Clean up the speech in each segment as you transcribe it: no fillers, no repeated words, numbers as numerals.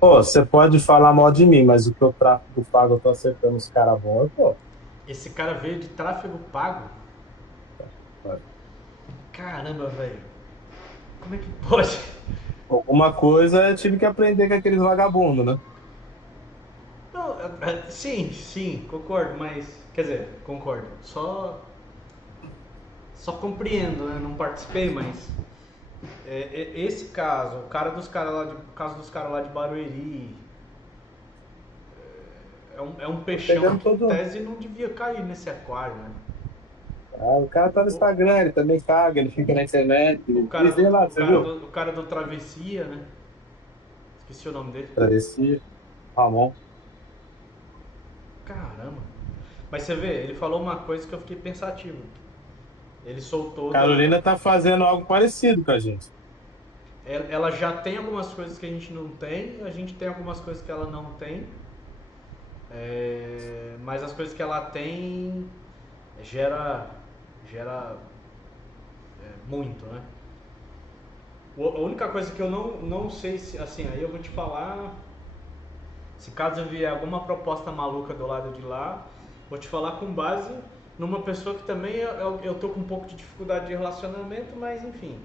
Pô, você pode falar mal de mim, mas o que eu tráfico pago, eu tô acertando os caras bons, pô. Esse cara veio de tráfego pago? Caramba, velho. Como é que pode? Alguma coisa eu tive que aprender com aqueles vagabundos, né? Não, sim, sim, concordo, mas. Quer dizer, concordo. Só compreendo, né? Não participei, mas. Esse caso, o cara dos caras lá de, o caso dos caras lá de Barueri, é um Tô peixão pegando que em todo. tese não devia cair nesse aquário, né? Ah, o cara tá no O, Instagram, ele também caga, ele fica na internet. o cara Diz ele do, lá, o você cara viu? do, o cara do Travessia, né? Esqueci o nome dele. Travessia, Ramon. Caramba. Mas você vê, ele falou uma coisa que eu fiquei pensativo. Ele soltou da. Carolina tá fazendo algo parecido com a gente. Ela já tem algumas coisas que a gente não tem, a gente tem algumas coisas que ela não tem, mas as coisas que ela tem gera muito, né? A única coisa que eu não sei se, assim, aí eu vou te falar, se caso vier alguma proposta maluca do lado de lá, vou te falar com base numa pessoa que também eu tô com um pouco de dificuldade de relacionamento, mas enfim,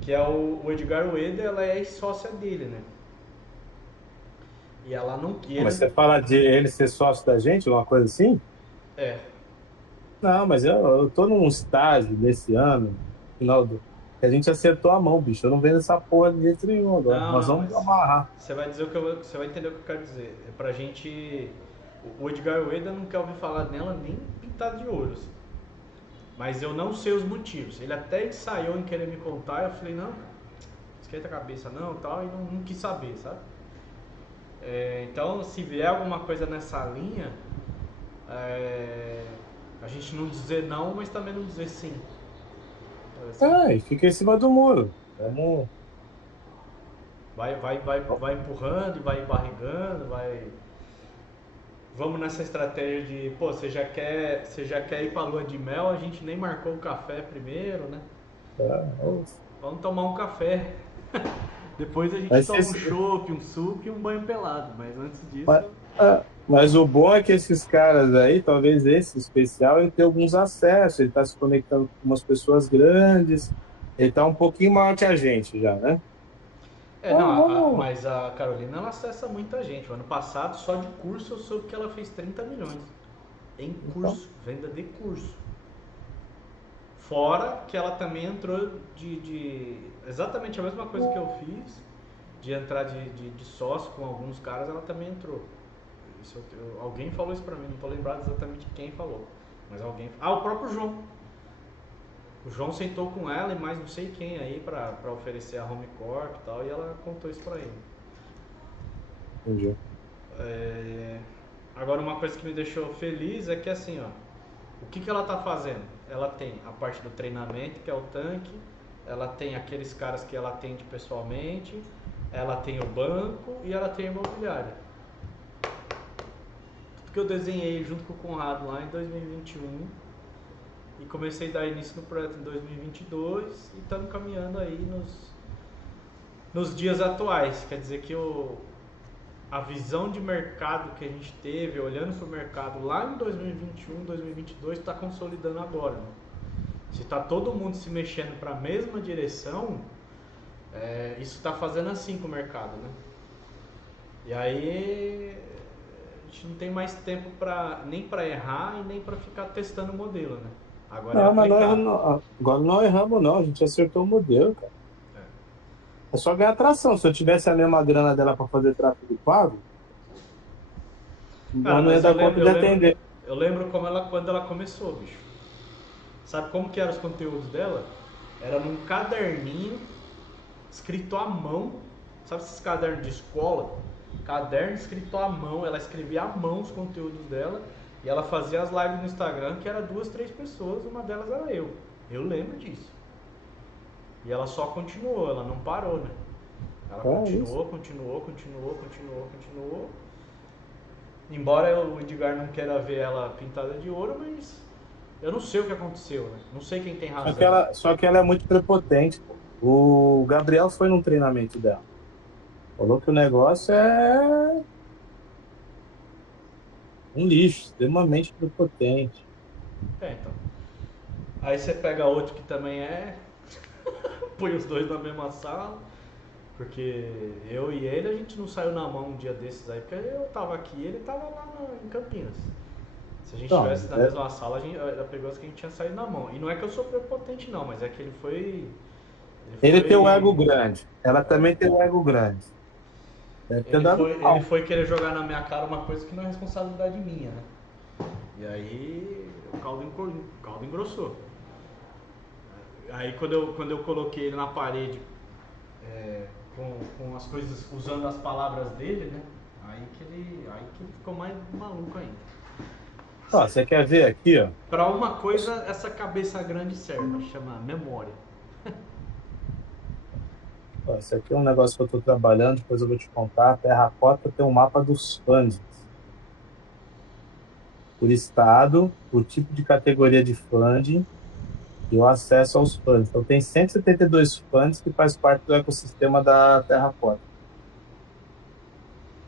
que é o Edgar Ueda, ela é sócia dele, né? E ela não, e Mas eles, você fala de ele ser sócio da gente, uma coisa assim? é, Não, mas eu tô num estágio nesse ano, final do, que a gente acertou a mão, bicho. Eu não vendo essa porra de jeito nenhum agora. não, Nós não, vamos mas amarrar. você vai dizer você vai entender o que eu quero dizer. É pra gente, o Edgar Ueda não quer ouvir falar nela nem pintado de ouro, assim. Mas eu não sei os motivos. Ele até ensaiou em querer me contar, eu falei, não, esquenta a cabeça não, tal, e não quis saber, sabe? Então, se vier alguma coisa nessa linha, é, a gente não dizer não, mas também não dizer sim. Sabe assim? É, e fica em cima do muro. Vamos. Vai empurrando e vai barrigando, vai. Vamos nessa estratégia de, pô, você já quer ir pra lua de mel, a gente nem marcou o café primeiro, né? Vamos tomar um café. Depois a gente Mas, toma um esse, chopp, um suco e um banho pelado. Mas antes disso, mas, mas o bom é que esses caras aí, talvez esse especial, ele tem alguns acessos, ele está se conectando com umas pessoas grandes, ele está um pouquinho maior que a gente já, né? não, Então, vamos. mas a Carolina ela acessa muita gente. O ano passado, só de curso, eu soube que ela fez 30 milhões em Então, curso, venda de curso. Fora que ela também entrou de exatamente a mesma coisa que eu fiz, de entrar de sócio com alguns caras, ela também entrou. Alguém falou isso pra mim, não tô lembrado exatamente quem falou. Mas alguém. Ah, o próprio João. O João sentou com ela e mais não sei quem aí pra oferecer a Home Corp e tal, e ela contou isso pra ele. entendi. É, Agora, uma coisa que me deixou feliz é que, assim, ó, o que ela tá fazendo? Ela tem a parte do treinamento, que é o tanque, ela tem aqueles caras que ela atende pessoalmente, ela tem o banco e ela tem a imobiliária. Tudo que eu desenhei junto com o Conrado lá em 2021 e comecei a dar início no projeto em 2022 e estamos caminhando aí nos dias atuais. Quer dizer que a visão de mercado que a gente teve olhando para o mercado lá em 2021, 2022 está consolidando agora. Né? Se está todo mundo se mexendo para a mesma direção, isso está fazendo assim com o mercado. Né? E aí a gente não tem mais tempo nem para errar e nem para ficar testando o modelo. Né? Agora é Não, mas aplicar. agora não erramos, não. A gente acertou o modelo, cara. É só ganhar tração. Se eu tivesse a mesma grana dela para fazer tráfego pago, Cara, nós não ia mas eu dar lembro, conta eu de lembro, atender. eu lembro quando ela começou, bicho. Sabe como que eram os conteúdos dela? Era num caderninho escrito à mão. Sabe esses cadernos de escola? Caderno escrito à mão. Ela escrevia à mão os conteúdos dela. E ela fazia as lives no Instagram, que era duas, três pessoas. Uma delas era eu. Eu lembro disso. E ela só continuou, ela não parou, né? Ela É isso. continuou, continuou, continuou, continuou, continuou. Embora o Edgar não queira ver ela pintada de ouro, mas eu não sei o que aconteceu, né? Não sei quem tem razão. Só que ela é muito prepotente, pô. O Gabriel foi num treinamento dela. Falou que o negócio é um lixo, extremamente prepotente. É, então. Aí você pega outro que também é, põe os dois na mesma sala, porque eu e ele a gente não saiu na mão um dia desses aí, porque eu tava aqui e ele tava lá em Campinas. Se a gente Então, estivesse na mesma sala, era perigoso que a gente tinha saído na mão. E não é que eu sou prepotente não, mas é que ele foi. Ele ele tem um ego foi. grande. Ela também tem um ego grande. Deve ter dado Ele pau. foi querer jogar na minha cara uma coisa que não é responsabilidade minha, né? E aí o caldo engrossou. Aí quando eu coloquei ele na parede com as coisas, usando as palavras dele, né? Aí que ele ficou mais maluco ainda. Ó, você quer ver aqui, ó? Pra uma coisa, essa cabeça grande serve, chama memória. Ó, esse aqui é um negócio que eu estou trabalhando, depois eu vou te contar. A Terracota tem um mapa dos fundings, por estado, por tipo de categoria de funding e o acesso aos funds. Então, tem 172 funds que faz parte do ecossistema da Terracota.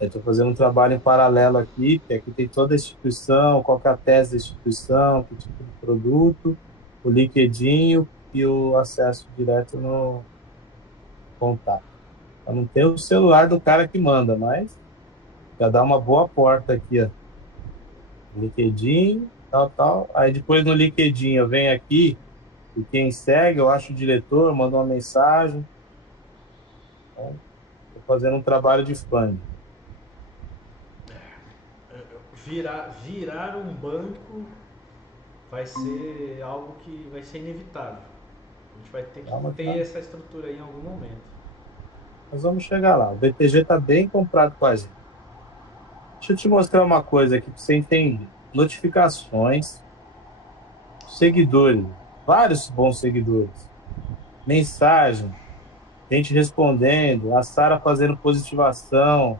Eu estou fazendo um trabalho em paralelo aqui, porque aqui tem toda a instituição, qual que é a tese da instituição, que tipo de produto, o LinkedIn e o acesso direto no contato. Eu não tenho o celular do cara que manda, mas já dá uma boa porta aqui, ó. LinkedIn, tal, tal. Aí depois no LinkedIn eu venho aqui e quem segue, eu acho o diretor, manda uma mensagem. Então, estou fazendo um trabalho de funding. Virar um banco vai ser algo que vai ser inevitável. A gente vai ter que Calma, ter calma. essa estrutura aí em algum momento. Nós vamos chegar lá. O BTG está bem comprado com a gente. Deixa eu te mostrar uma coisa aqui para você entender. Notificações, seguidores, vários bons seguidores. Mensagem, gente respondendo, a Sara fazendo positivação,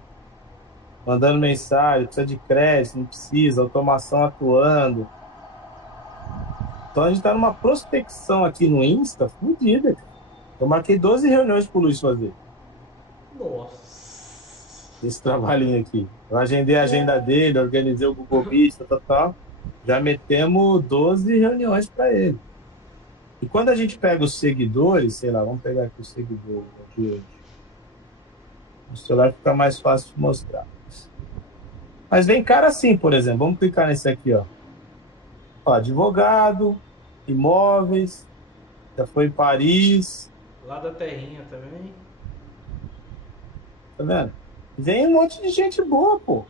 mandando mensagem, precisa de crédito, não precisa, automação atuando. Então a gente está numa prospecção aqui no Insta, fodida, cara. Eu marquei 12 reuniões para o Luiz fazer, Nossa. esse trabalhinho aqui. Eu agendei a agenda dele, organizei o Google Meet, tal, tal, tal. Já metemos 12 reuniões para ele. E quando a gente pega os seguidores, sei lá, vamos pegar aqui os seguidores de hoje. O celular fica mais fácil de mostrar. Mas vem cara assim, por exemplo. Vamos clicar nesse aqui, ó. Ó, advogado, imóveis, já foi em Paris, Lá da terrinha também. tá vendo? Vem um monte de gente boa, pô.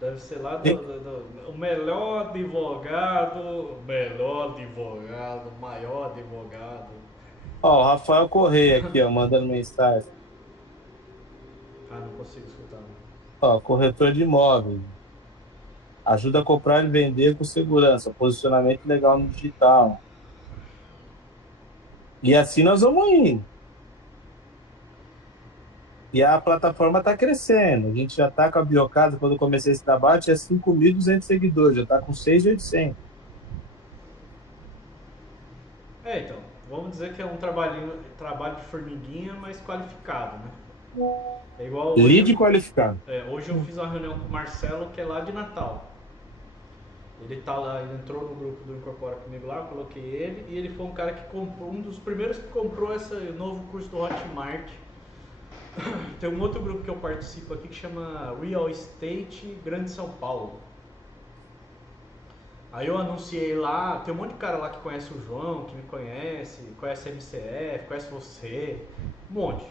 Deve ser lá Tem- o melhor advogado, maior advogado. Ó, o Rafael Correia aqui, ó, mandando mensagem. Ah, não consigo escutar. Não. Ó, corretor de imóveis. Ajuda a comprar e vender com segurança. Posicionamento legal no digital. E assim nós vamos indo. E a plataforma está crescendo. A gente já está com a Biocasa, quando eu comecei esse trabalho, tinha 5.200 seguidores, já está com 6.800. É, então, vamos dizer que é um trabalho de formiguinha, mas qualificado, né? É igual Lead qualificado. hoje eu fiz uma reunião com o Marcelo, que é lá de Natal. Ele tá lá, ele entrou no grupo do Incorpora comigo lá, eu coloquei ele, e ele foi um cara que comprou, um dos primeiros que comprou esse novo curso do Hotmart. Tem um outro grupo que eu participo aqui que chama Real Estate Grande São Paulo. Aí eu anunciei lá, tem um monte de cara lá que conhece o João, que me conhece a MCF, conhece você, um monte.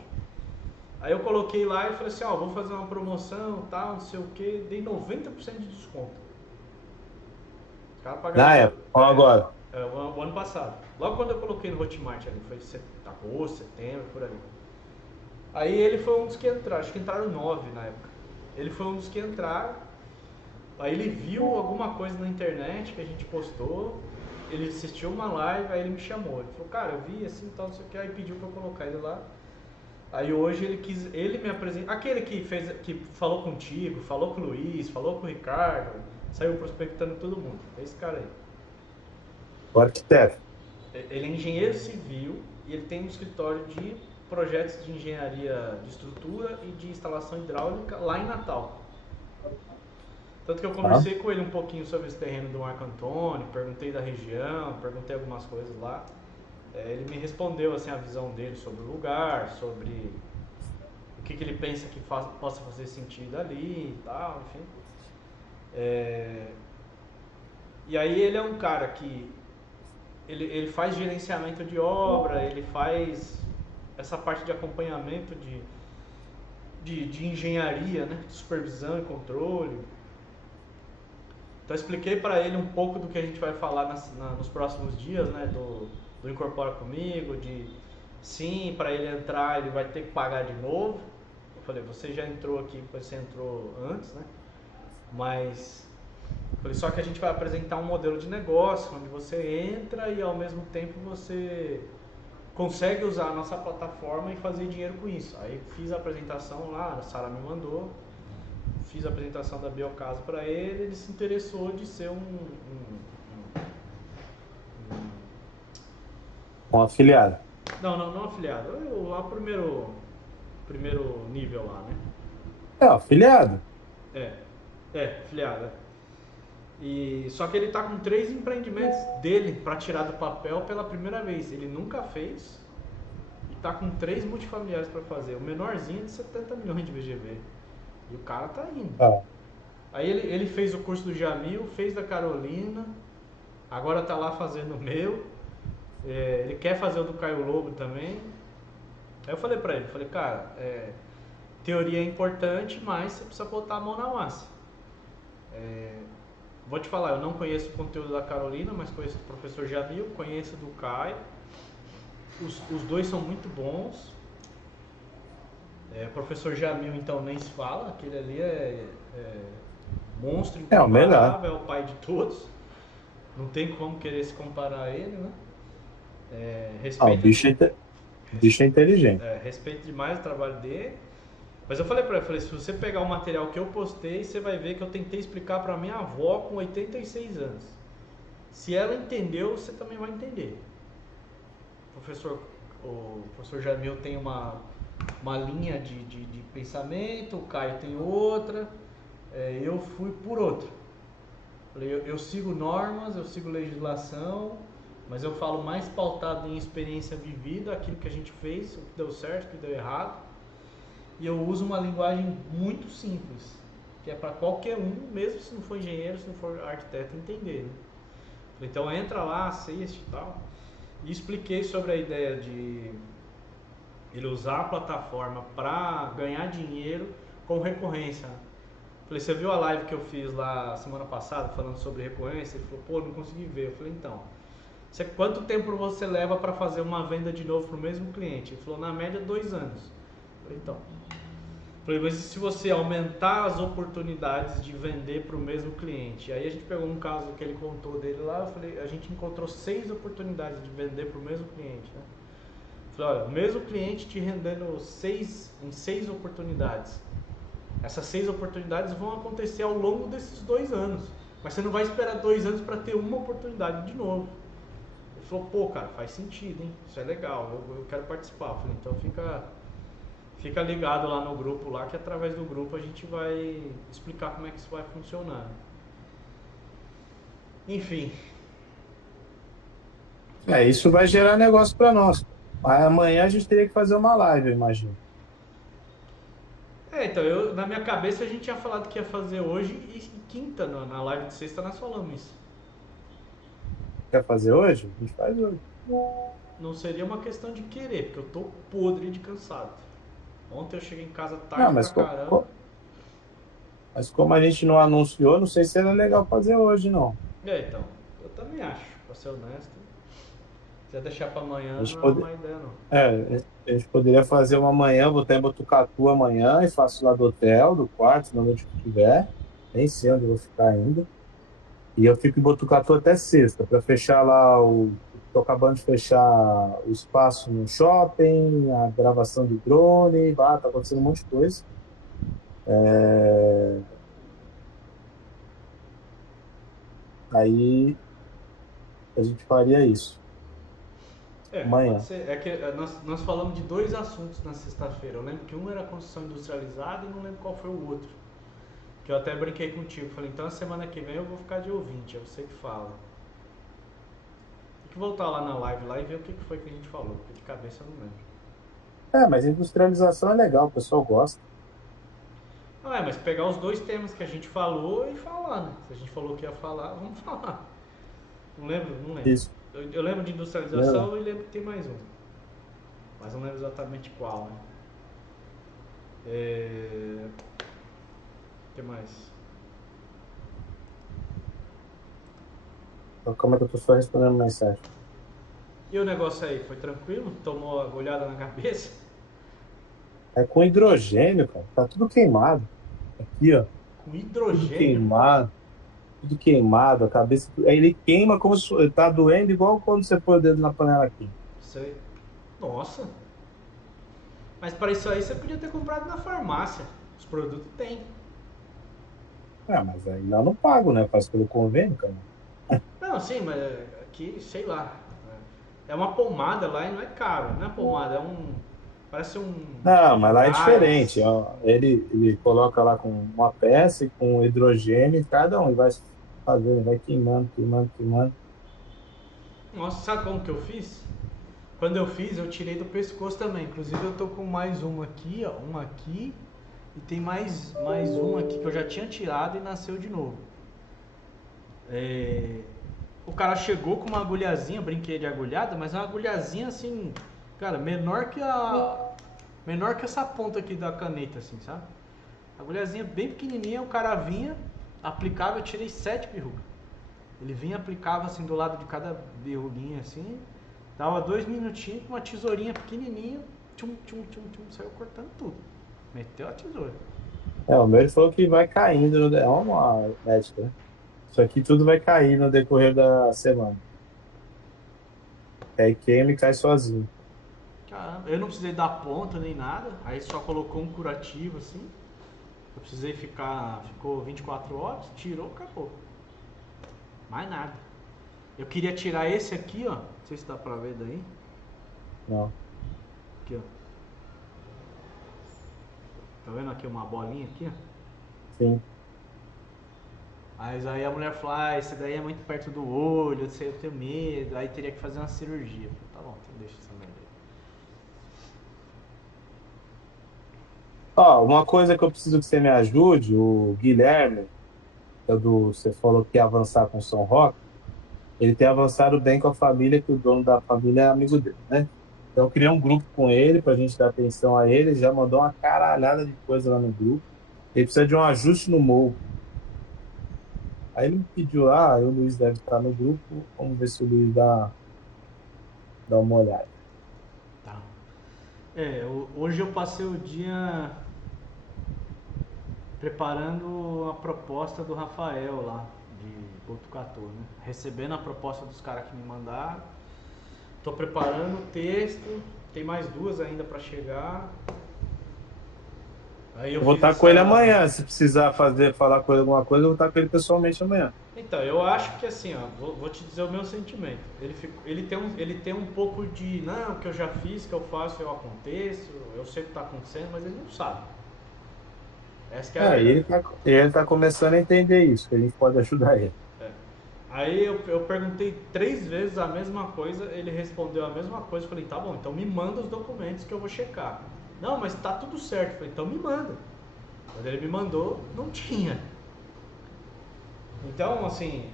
Aí eu coloquei lá e falei assim, ó, vou fazer uma promoção, tal, não sei o que, dei 90% de desconto. Os caras pagaram Na época, ó agora. o ano passado. Logo quando eu coloquei no Hotmart ali, foi agosto, setembro, por ali. Aí ele foi um dos que entraram, acho que entraram 9 na época. Ele foi um dos que entraram. Aí ele viu alguma coisa na internet que a gente postou, ele assistiu uma live, aí ele me chamou. Ele falou, cara, eu vi assim, tal, não sei o que, aí pediu pra eu colocar ele lá. Aí hoje ele me apresenta, aquele que falou contigo, falou com o Luiz, falou com o Ricardo, saiu prospectando todo mundo. É esse cara aí. O arquiteto. Ele é engenheiro civil e ele tem um escritório de projetos de engenharia de estrutura e de instalação hidráulica lá em Natal. Tanto que eu Tá? conversei com ele um pouquinho sobre esse terreno do Marco Antônio, perguntei da região, perguntei algumas coisas lá. Ele me respondeu assim a visão dele sobre o lugar, sobre o que ele pensa que possa fazer sentido ali e tal, enfim. E aí ele é um cara que ele faz gerenciamento de obra, ele faz essa parte de acompanhamento de engenharia, né? De supervisão e controle. Então eu expliquei para ele um pouco do que a gente vai falar nos próximos dias, né? Do Incorpora Comigo, de sim, para ele entrar ele vai ter que pagar de novo. Eu falei, você já entrou aqui, você entrou antes, né? Mas falei, só que a gente vai apresentar um modelo de negócio onde você entra e ao mesmo tempo você consegue usar a nossa plataforma e fazer dinheiro com isso. Aí fiz a apresentação lá, a Sara me mandou, fiz a apresentação da Biocaso para ele se interessou de ser Um afiliado. não afiliado, é o primeiro nível lá, né? É, afiliado. É, afiliado, é. E só que ele tá com 3 empreendimentos dele para tirar do papel pela primeira vez. Ele nunca fez e tá com 3 multifamiliares para fazer. O menorzinho é de 70 milhões de VGV. E o cara tá indo. Tá. Aí ele fez o curso do Jamil, fez da Carolina, agora tá lá fazendo o meu. Ele quer fazer o do Caio Lobo também. Aí eu falei pra ele, falei, cara, teoria é importante, mas você precisa botar a mão na massa. Vou te falar, eu não conheço o conteúdo da Carolina, mas conheço do professor Jamil, conheço do Caio. Os dois são muito bons. O professor Jamil, então, nem se fala, aquele ali é monstro É o melhor. incomparável, é o pai de todos. Não tem como querer se comparar a ele, né? Ah, o Respeito, bicho o bicho é inteligente. respeito demais o trabalho dele. Mas eu falei pra ele, falei, se você pegar o material que eu postei, você vai ver que eu tentei explicar pra minha avó com 86 anos. Se ela entendeu, você também vai entender. O professor Jamil tem uma linha de pensamento, o Caio tem outra, eu fui por outra. Falei, eu sigo normas, eu sigo legislação, mas eu falo mais pautado em experiência vivida, aquilo que a gente fez, o que deu certo, o que deu errado. E eu uso uma linguagem muito simples, que é para qualquer um, mesmo se não for engenheiro, se não for arquiteto, entender. Né? Falei, então entra lá, assiste e tal. E expliquei sobre a ideia de ele usar a plataforma para ganhar dinheiro com recorrência. Falei, você viu a live que eu fiz lá semana passada falando sobre recorrência? Ele falou, pô, não consegui ver. Eu falei, então, quanto tempo você leva para fazer uma venda de novo para o mesmo cliente? Ele falou, na média 2 anos. Eu falei, então. Falei, mas e se você aumentar as oportunidades de vender para o mesmo cliente? Aí a gente pegou um caso que ele contou dele lá, eu falei, a gente encontrou 6 oportunidades de vender para o mesmo cliente, né? Falei, olha, o mesmo cliente te rendendo em 6 oportunidades. Essas 6 oportunidades vão acontecer ao longo desses 2 anos. Mas você não vai esperar 2 anos para ter uma oportunidade de novo. Ele falou, pô, cara, faz sentido, hein? Isso é legal, eu quero participar. Eu falei, então fica ligado lá no grupo lá, que através do grupo a gente vai explicar como é que isso vai funcionar. Enfim. Isso vai gerar negócio para nós. Aí amanhã a gente teria que fazer uma live, eu imagino. Então, na minha cabeça a gente tinha falado que ia fazer hoje e quinta, na live de sexta nós falamos isso. Quer fazer hoje? A gente faz hoje. Não seria uma questão de querer, porque eu tô podre de cansado. Ontem eu cheguei em casa Não, tarde pra caramba. mas como a gente não anunciou, não sei se era legal fazer hoje, não. Então, eu também acho, pra ser honesto. Se quiser deixar pra A amanhã, gente não é pode, uma ideia, não. a gente poderia fazer uma manhã, vou até em Botucatu amanhã e faço lá do hotel, do quarto, na noite que tiver. Nem sei onde eu vou ficar ainda. E eu fico em Botucatu até sexta, para fechar lá o. Estou acabando de fechar o espaço no shopping, a gravação de drone, tá acontecendo um monte de coisa. Aí a gente faria isso. Pode amanhã. ser. É que nós falamos de dois assuntos na sexta-feira. Eu lembro que um era construção industrializada e não lembro qual foi o outro. Que eu até brinquei contigo. Falei, então a semana que vem eu vou ficar de ouvinte, é você que fala. Tem que voltar lá na live lá e ver o que foi que a gente falou, porque de cabeça eu não lembro. Mas industrialização é legal, o pessoal gosta. Mas pegar os dois temas que a gente falou e falar, né? Se a gente falou que ia falar, vamos falar. Não lembro? Não lembro. Isso, Eu lembro de né? industrialização e lembro que tem mais um. Mas não lembro exatamente qual, né? O que mais? Então, como é que eu tô só respondendo mensagem? E o negócio aí, foi tranquilo? Tomou a agulhada na cabeça? É com hidrogênio, cara. Tá tudo queimado. Aqui, ó. Com Tudo hidrogênio? queimado. Tudo queimado. A cabeça. Aí ele queima como se tá doendo, igual quando você põe o dedo na panela aqui. Sei. Nossa. Mas para isso aí você podia ter comprado na farmácia. Os produtos tem. Mas aí lá eu não pago, né? Faz pelo convênio, cara. Não, sim, mas aqui, sei lá. É uma pomada lá e não é caro. Não é pomada, é um. Parece Não, um mas lá é diferente. gás. Ó. Ele coloca lá com uma peça e com hidrogênio em cada um. E vai fazendo, vai queimando, queimando, queimando. Nossa, sabe como que eu fiz? Quando eu fiz, eu tirei do pescoço também. Inclusive eu tô com mais um aqui, ó. Um aqui. E tem mais um aqui que eu já tinha tirado e nasceu de novo. O cara chegou com uma agulhazinha, brinquei de agulhada, mas é uma agulhazinha assim, cara, menor que essa ponta aqui da caneta, assim, sabe? Agulhazinha bem pequenininha, o cara vinha, aplicava, eu tirei 7 verrugas. Ele vinha, aplicava assim do lado de cada verruguinha assim, dava 2 minutinhos com uma tesourinha pequenininha, tchum, tchum, tchum, tchum, saiu cortando tudo. Meteu a tesoura. O meu ele falou que vai caindo. É uma médica, né? Isso aqui tudo vai cair no decorrer da semana. Aí queima e cai sozinho. Caramba, eu não precisei dar ponta nem nada, aí só colocou um curativo assim. Eu precisei ficou 24 horas, tirou, acabou. Mais nada. Eu queria tirar esse aqui, ó. Não sei se dá pra ver daí. Não, Aqui, ó. Tá vendo aqui uma bolinha aqui, ó? sim. Mas aí a mulher falou, esse daí é muito perto do olho, eu tenho medo, aí teria que fazer uma cirurgia. Eu falei, tá bom, então deixa essa merda aí. Ó, uma coisa que eu preciso que você me ajude, o Guilherme, você falou que ia avançar com o São Roque, ele tem avançado bem com a família, que o dono da família é amigo dele, né? Então eu criei um grupo com ele para a gente dar atenção a ele, já mandou uma caralhada de coisa lá no grupo. Ele precisa de um ajuste no morro. Aí ele me pediu, o Luiz deve estar no grupo, vamos ver se o Luiz dá uma olhada. Tá. Hoje eu passei o dia preparando a proposta do Rafael lá, de Botucatu, né? Recebendo a proposta dos caras que me mandaram. Tô preparando o texto, tem mais duas ainda para chegar. Aí eu Eu vou fiz estar com ele essa. amanhã, se precisar falar com ele alguma coisa, eu vou estar com ele pessoalmente amanhã. Então, eu acho que assim, ó, vou te dizer o meu sentimento. Ele tem um pouco de, não, que eu já fiz, que eu faço, eu aconteço, eu sei o que está acontecendo, mas ele não sabe. Essa que é a E verdade. ele tá começando a entender isso, que a gente pode ajudar ele. É. Aí eu perguntei 3 vezes a mesma coisa, ele respondeu a mesma coisa, eu falei, tá bom, então me manda os documentos que eu vou checar. Não, mas tá tudo certo. Eu falei, então me manda. Quando ele me mandou, não tinha. Então, assim,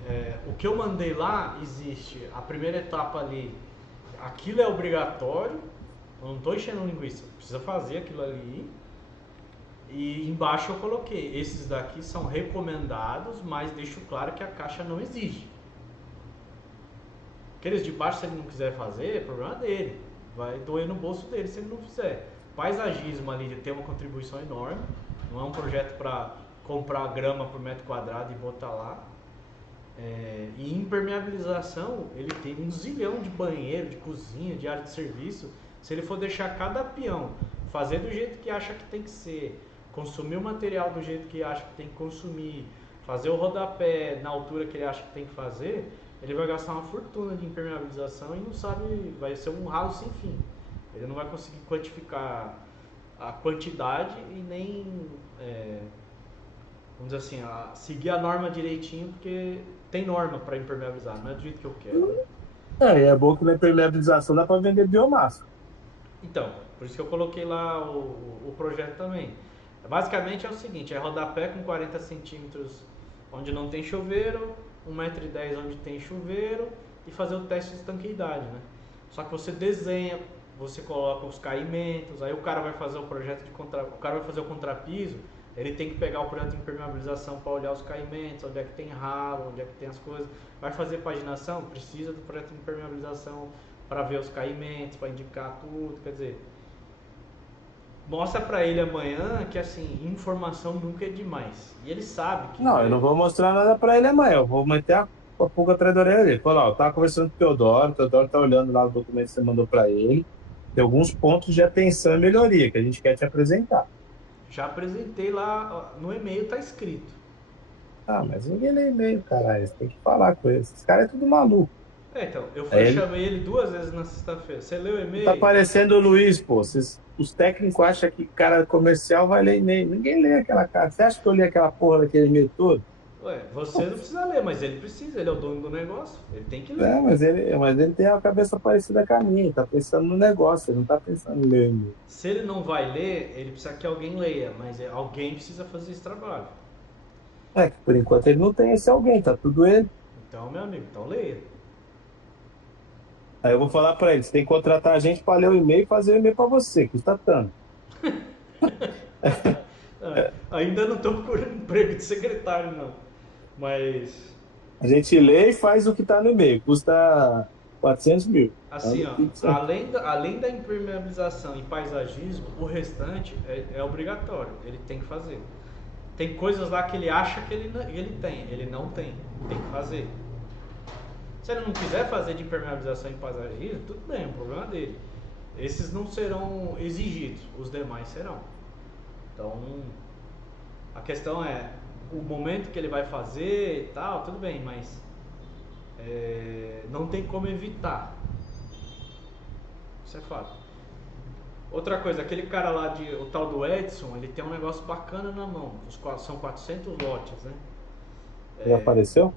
o que eu mandei lá existe. A primeira etapa ali, aquilo é obrigatório. Eu não estou enchendo linguiça, precisa fazer aquilo ali. E embaixo eu coloquei, esses daqui são recomendados, mas deixo claro que a caixa não exige. Aqueles de baixo, se ele não quiser fazer, é problema dele. Vai doer no bolso dele se ele não fizer. Paisagismo ali tem uma contribuição enorme. Não é um projeto para comprar grama por metro quadrado e botar lá. E impermeabilização, ele tem um zilhão de banheiro, de cozinha, de área de serviço. Se ele for deixar cada peão fazer do jeito que acha que tem que ser, consumir o material do jeito que acha que tem que consumir, fazer o rodapé na altura que ele acha que tem que fazer, ele vai gastar uma fortuna de impermeabilização e não sabe, vai ser um ralo sem fim. Ele não vai conseguir quantificar a quantidade e nem, vamos dizer assim, seguir a norma direitinho, porque tem norma para impermeabilizar, não é do jeito que eu quero, né? É bom que na impermeabilização dá para vender biomassa. Então, por isso que eu coloquei lá o projeto também. Basicamente é o seguinte, é rodapé com 40 centímetros onde não tem chuveiro, 1,10 m onde tem chuveiro e fazer o teste de estanqueidade, né? Só que você desenha, você coloca os caimentos, aí o cara vai fazer o projeto de o cara vai fazer o contrapiso, ele tem que pegar o projeto de impermeabilização para olhar os caimentos, onde é que tem ralo, onde é que tem as coisas. Vai fazer paginação, precisa do projeto de impermeabilização para ver os caimentos, para indicar tudo, quer dizer, mostra para ele amanhã que assim, informação nunca é demais. E ele sabe que Não, eu não vou mostrar nada para ele amanhã. Eu vou meter a pulga atrás da orelha dele. Falar, ó, eu tava conversando com o Teodoro tá olhando lá o documento que você mandou para ele. Tem alguns pontos de atenção e melhoria que a gente quer te apresentar. já apresentei lá no e-mail, tá escrito. Ah, mas ninguém lê e-mail, caralho. Você tem que falar com eles. Esses caras é tudo maluco. Então, Aí eu ele chamei ele 2 vezes na sexta-feira. Você leu o tá e-mail? parecendo o Luiz, pô. Os técnicos acham que cara comercial vai ler e-mail. Ninguém lê aquela cara. Você acha que eu li aquela porra daquele e-mail todo? Ué, você não precisa ler, mas ele precisa, ele é o dono do negócio, ele tem que ler. É, mas ele tem a cabeça parecida com a minha, ele tá pensando no negócio, ele não tá pensando no meu e-mail. Se ele não vai ler, ele precisa que alguém leia, mas alguém precisa fazer esse trabalho. É que por enquanto ele não tem esse alguém, tá tudo ele. Então, meu amigo, então leia. Aí eu vou falar pra ele, você tem que contratar a gente pra ler o e-mail e fazer o e-mail pra você, custa tanto. Ainda não estou procurando emprego de secretário, não. Mas, A gente lê e faz o que tá no e-mail, custa 400 mil. assim, Manda o ó, Pix aí. além da impermeabilização e paisagismo, o restante é obrigatório, ele tem que fazer. Tem coisas lá que ele acha que ele tem, ele não tem, tem que fazer. Se ele não quiser fazer de impermeabilização e paisagismo, tudo bem, é um problema dele. Esses não serão exigidos, os demais serão. Então, a questão é o momento que ele vai fazer e tal, tudo bem, mas não tem como evitar. Isso é fato. Outra coisa, aquele cara lá, o tal do Edson, ele tem um negócio bacana na mão. São 400 lotes, né? Já apareceu?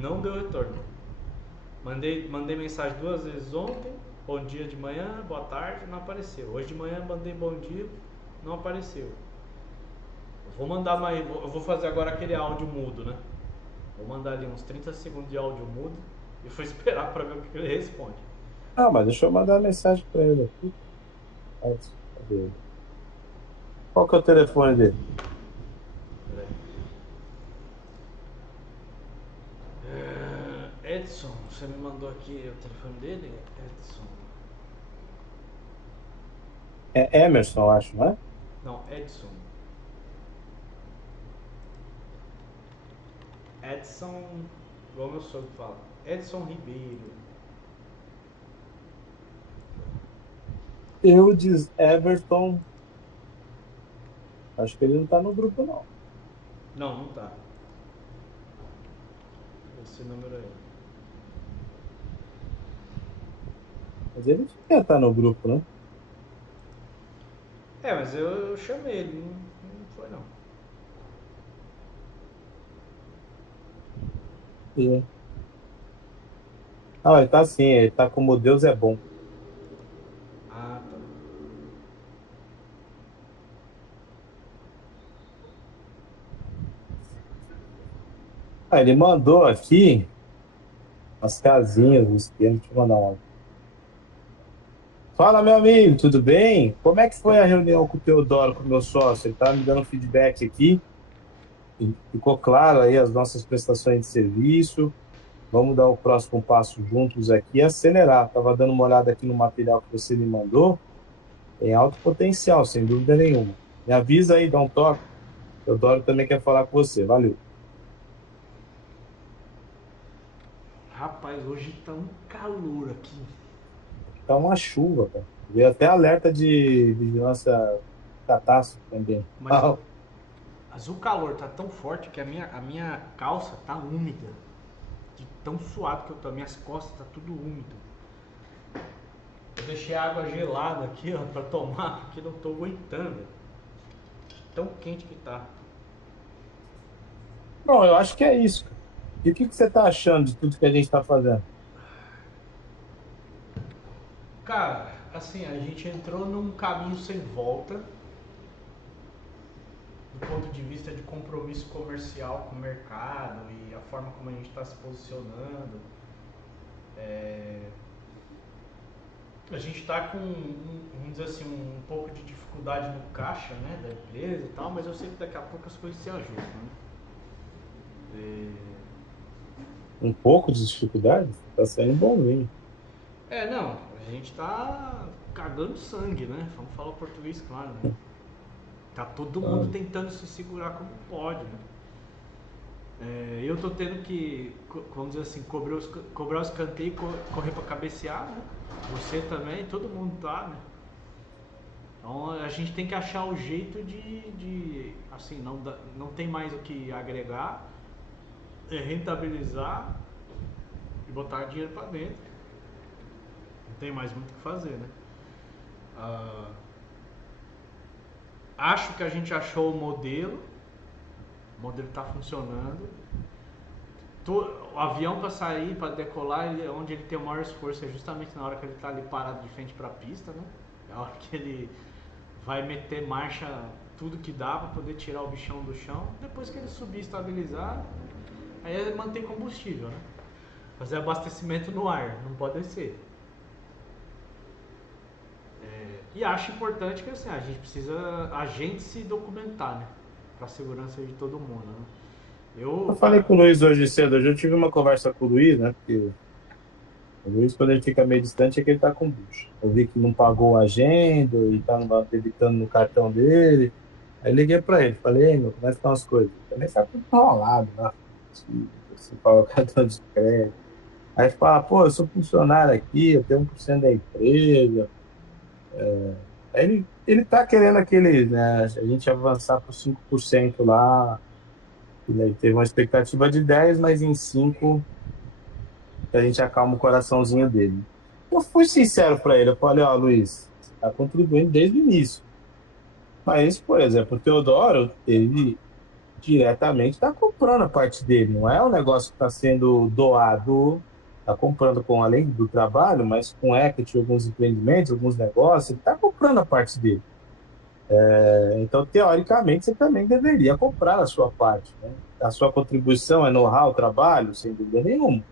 Não deu retorno. Mandei mensagem 2 vezes ontem, bom dia de manhã, boa tarde, não apareceu. Hoje de manhã mandei bom dia, não apareceu. Vou mandar mais, eu vou fazer agora aquele áudio mudo, né? Vou mandar ali uns 30 segundos de áudio mudo e vou esperar para ver o que ele responde. Ah, mas deixa eu mandar uma mensagem pra ele aqui. Cadê ele? Qual que é o telefone dele? Edson, você me mandou aqui o telefone dele? Edson. É Emerson, eu acho, não é? Não, Edson. Edson, igual meu sogro fala. Edson Ribeiro. Eudes Everton. Acho que ele não tá no grupo, não. Não, não tá. Esse número aí. Mas ele devia estar no grupo, né? Mas eu chamei ele, não foi não. E- Ah, ele tá sim, ele tá como Deus é bom. Ah, tá. Ah, ele mandou aqui as casinhas, os esquema. Deixa eu mandar uma. Fala, meu amigo, tudo bem? Como é que foi a reunião com o Teodoro, com o meu sócio? Ele tá me dando feedback aqui. E ficou claro aí as nossas prestações de serviço. Vamos dar o próximo passo juntos aqui e acelerar. Estava dando uma olhada aqui no material que você me mandou. Tem alto potencial, sem dúvida nenhuma. Me avisa aí, dá um toque. Teodoro também quer falar com você. Valeu. Rapaz, hoje tá um calor aqui. Tá uma chuva, cara. Veio até alerta de vigilância catástrofe também. Mas, mas o calor tá tão forte que a minha calça tá úmida. de tão suado que eu tô. Minhas costas tá tudo úmido. Eu deixei a água gelada aqui, ó, pra tomar, porque não tô aguentando. Tão quente que tá. Não, eu acho que é isso, cara. E o que você tá achando de tudo que a gente tá fazendo? Cara, assim, a gente entrou num caminho sem volta, do ponto de vista de compromisso comercial com o mercado e a forma como a gente está se posicionando. A gente está com, vamos dizer assim, um pouco de dificuldade no caixa, né, da empresa e tal, mas eu sei que daqui a pouco as coisas se ajustam, né? Um pouco de dificuldade? Tá saindo bonzinho. Não, a gente tá cagando sangue, né? Vamos falar português, claro, né? Tá todo mundo Sabe? tentando se segurar como pode, né? Eu tô tendo que, vamos dizer assim, cobrar os escanteio e correr pra cabecear, né? Você também, todo mundo tá, né? Então a gente tem que achar o jeito de assim, não tem mais o que agregar, rentabilizar e botar dinheiro pra dentro. Não tem mais muito o que fazer, né? Ah, acho que a gente achou o modelo tá funcionando. O avião para sair, para decolar, onde ele tem o maior esforço é justamente na hora que ele está ali parado de frente para a pista, né? É a hora que ele vai meter marcha tudo que dá para poder tirar o bichão do chão. Depois que ele subir e estabilizar, aí é manter combustível, né? Fazer abastecimento no ar, não pode descer. E acho importante que assim, a gente se documentar, né? Para a segurança de todo mundo, né? Eu falei com o Luiz hoje cedo, hoje eu tive uma conversa com o Luiz, né? Porque o Luiz, quando ele fica meio distante, é que ele tá com bucho. Eu vi que não pagou o agenda e tá debitando no cartão dele. Aí liguei pra ele, falei, ei, meu, como é que estão as coisas? Também tá tudo enrolado, né? Você paga o cartão de crédito. Aí fala, pô, eu sou funcionário aqui, eu tenho 1% da empresa. Aí ele tá querendo aquele, né, a gente avançar para os 5% lá. Ele teve uma expectativa de 10, mas em 5 a gente acalma o coraçãozinho dele. Eu fui sincero para ele, eu falei, ó, Luiz, você está contribuindo desde o início. Mas, por exemplo, o Teodoro, ele diretamente está comprando a parte dele, não é um negócio que está sendo doado, está comprando com além do trabalho, mas com equity, alguns empreendimentos, alguns negócios, ele está comprando a parte dele. Então, teoricamente, você também deveria comprar a sua parte, né? A sua contribuição é know-how, trabalho, sem dúvida nenhuma.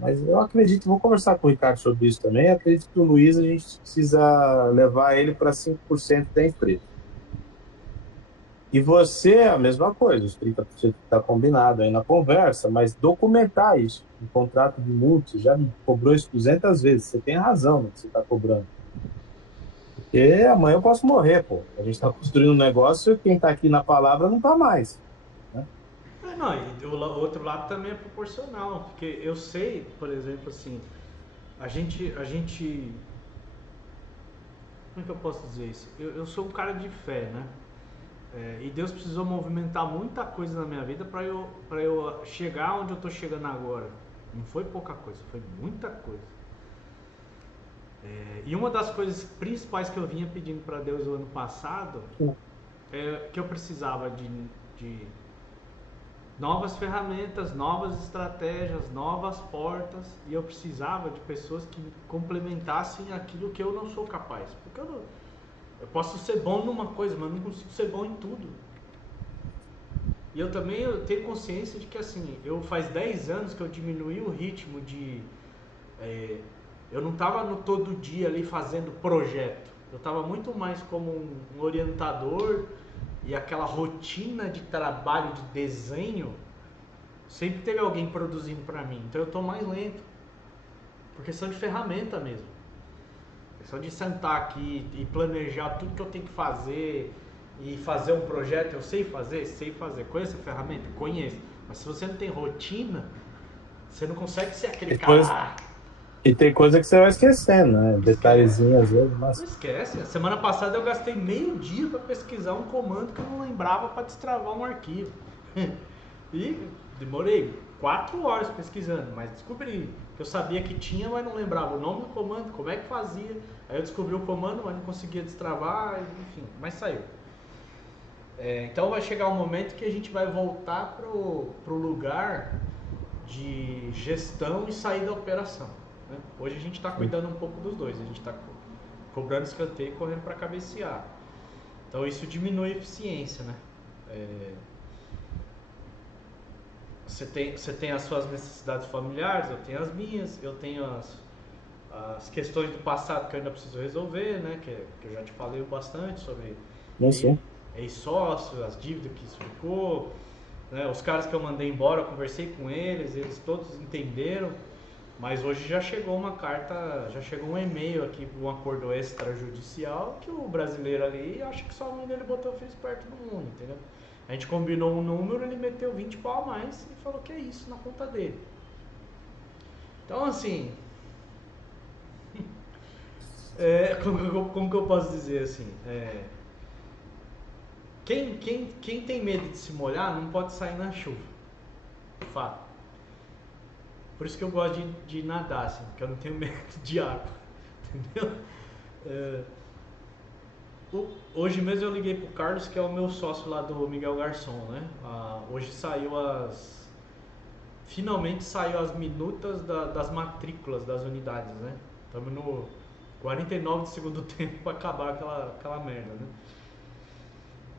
Mas eu acredito, vou conversar com o Ricardo sobre isso também. Eu acredito que o Luiz a gente precisa levar ele para 5% da empresa. E você, a mesma coisa, os 30% que está combinado aí na conversa, mas documentar isso. Um contrato de multa, você já me cobrou isso 200 vezes. Você tem razão no que você está cobrando. Porque amanhã eu posso morrer, pô. A gente está construindo um negócio e quem está aqui na palavra não está mais, né? Não, e o outro lado também é proporcional, porque eu sei, por exemplo, assim, a gente, como é que eu posso dizer isso? Eu sou um cara de fé, né? E Deus precisou movimentar muita coisa na minha vida para eu chegar onde eu tô chegando agora. Não foi pouca coisa, foi muita coisa. E uma das coisas principais que eu vinha pedindo para Deus o ano passado é que eu precisava de novas ferramentas, novas estratégias, novas portas, e eu precisava de pessoas que complementassem aquilo que eu não sou capaz. Porque eu posso ser bom numa coisa, mas não consigo ser bom em tudo. E eu tenho consciência de que assim, faz 10 anos que eu diminui o ritmo de... eu não estava no todo dia ali fazendo projeto. Eu estava muito mais como um orientador, e aquela rotina de trabalho, de desenho, sempre teve alguém produzindo para mim. Então eu estou mais lento, por questão de ferramenta mesmo. Questão de sentar aqui e planejar tudo que eu tenho que fazer e fazer um projeto. Eu sei fazer? Sei fazer. Conheço a ferramenta? Conheço. Mas se você não tem rotina, você não consegue ser aquele Depois, cara. e tem coisa que você vai esquecendo, né? Detalhezinho às vezes, Não mas esquece. A semana passada eu gastei meio dia para pesquisar um comando que eu não lembrava para destravar um arquivo. E demorei 4 horas pesquisando, mas descobri que eu sabia que tinha, mas não lembrava o nome do comando, como é que fazia. Aí eu descobri o comando, mas não conseguia destravar, enfim, mas saiu. Então vai chegar um momento que a gente vai voltar pro lugar de gestão e sair da operação, né? Hoje a gente está cuidando um pouco dos dois, a gente está cobrando escanteio e correndo para cabecear. Então isso diminui a eficiência, né? Você tem as suas necessidades familiares, eu tenho as minhas, eu tenho as questões do passado que eu ainda preciso resolver, né? Que eu já te falei bastante sobre Sim. ex-sócio, as dívidas que isso ficou, né? Os caras que eu mandei embora, eu conversei com eles todos entenderam, mas hoje já chegou uma carta, já chegou um e-mail aqui, um acordo extrajudicial, que o brasileiro ali acha que só a mãe dele botou o filho esperto no mundo, entendeu? A gente combinou um número, ele meteu 20 pau a mais e falou que é isso na conta dele. Então, assim, como que eu posso dizer assim? Quem tem medo de se molhar não pode sair na chuva. Fato. Por isso que eu gosto de nadar, assim, porque eu não tenho medo de água. Entendeu? Hoje mesmo eu liguei pro Carlos, que é o meu sócio lá do Miguel Garçom, né? Hoje finalmente saiu as minutas das matrículas das unidades, né? Estamos no 49 de segundo tempo para acabar aquela merda, né?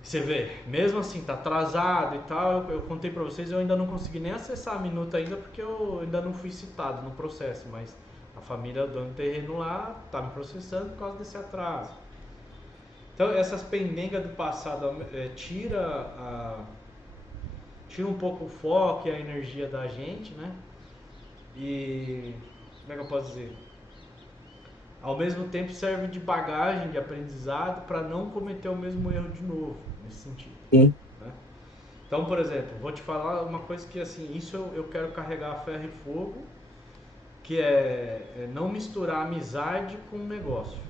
Você vê, mesmo assim, tá atrasado e tal, eu contei pra vocês, eu ainda não consegui nem acessar a minuta ainda, porque eu ainda não fui citado no processo, mas a família do dono do terreno lá tá me processando por causa desse atraso. Então essas pendengas do passado tira um pouco o foco e a energia da gente, né? E como é que eu posso dizer? Ao mesmo tempo serve de bagagem, de aprendizado para não cometer o mesmo erro de novo, nesse sentido, Sim. né? Então, por exemplo, vou te falar uma coisa que assim, isso eu quero carregar a ferro e fogo, que é não misturar amizade com negócio.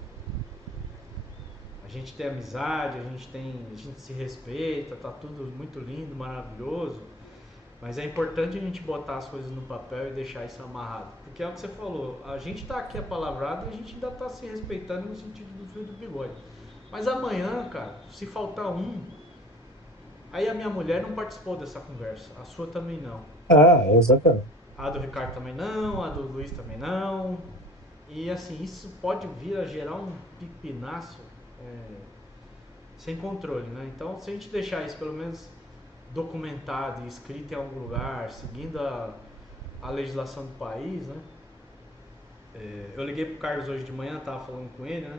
A gente tem amizade, a gente se respeita, tá tudo muito lindo, maravilhoso, mas é importante a gente botar as coisas no papel e deixar isso amarrado. Porque é o que você falou, a gente tá aqui apalavrado e a gente ainda tá se respeitando no sentido do fio do bigode. Mas amanhã, cara, se faltar um, aí a minha mulher não participou dessa conversa, a sua também não. Exatamente. A do Ricardo também não, a do Luiz também não. E assim, isso pode vir a gerar um pipinaço sem controle, né? Então, se a gente deixar isso pelo menos documentado e escrito em algum lugar, seguindo a legislação do país, né? Eu liguei pro Carlos hoje de manhã, tava falando com ele, né?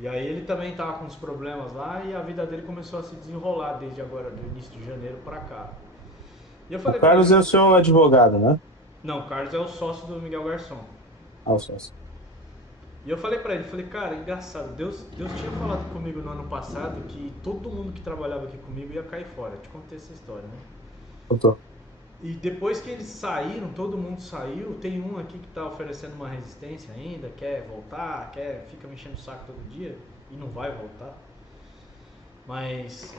E aí ele também tava com uns problemas lá e a vida dele começou a se desenrolar desde agora, do início de janeiro pra cá. E eu O falei pra Carlos ele, é o seu advogado, né? não, o Carlos é o sócio do Miguel Garçom. Ah, o sócio. E eu falei pra ele, falei, cara, engraçado, Deus tinha falado comigo no ano passado que todo mundo que trabalhava aqui comigo ia cair fora. Eu te contei essa história, né? Contou. E depois que eles saíram, todo mundo saiu, tem um aqui que tá oferecendo uma resistência ainda, quer voltar, fica me enchendo o saco todo dia e não vai voltar. Mas